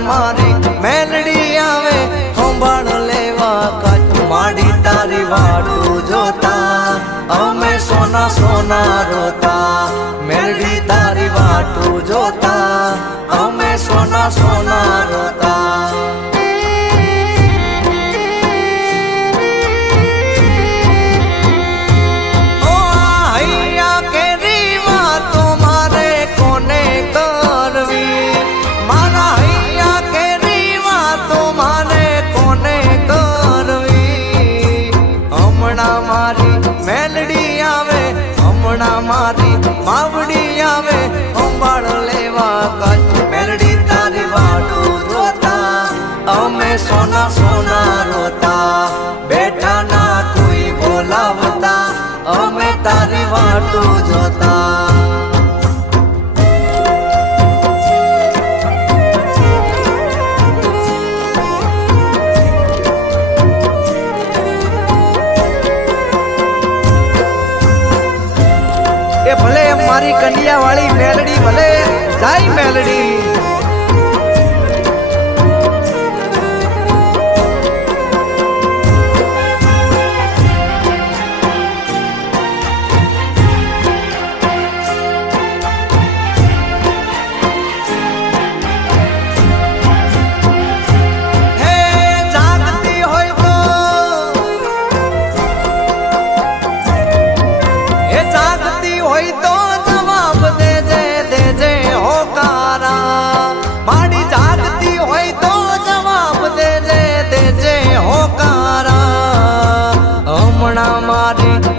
મારી મેલડી આવે સંભાળ લેવા કાચ માડી તારી વાટું જોતા અમે સોના સોના રોતા મેલડી તારી વાટું જોતા અમે સોના સોના રોતા મારી માવડી આવે સંભાળ લેવા કાચ મેલડી તારી વાટું જોતા અમે સોના સોના રોતા બેઠા ના કોઈ બોલાવતા અમે તારી વાટું જોતા ભલે મારી કન્યા વાળી મેલડી ભલે જાય મેલડી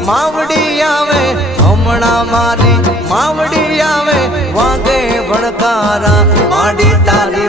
માવડી આવે હમણાં મારી માવડી આવે વાગે ભણકારા માડી તારી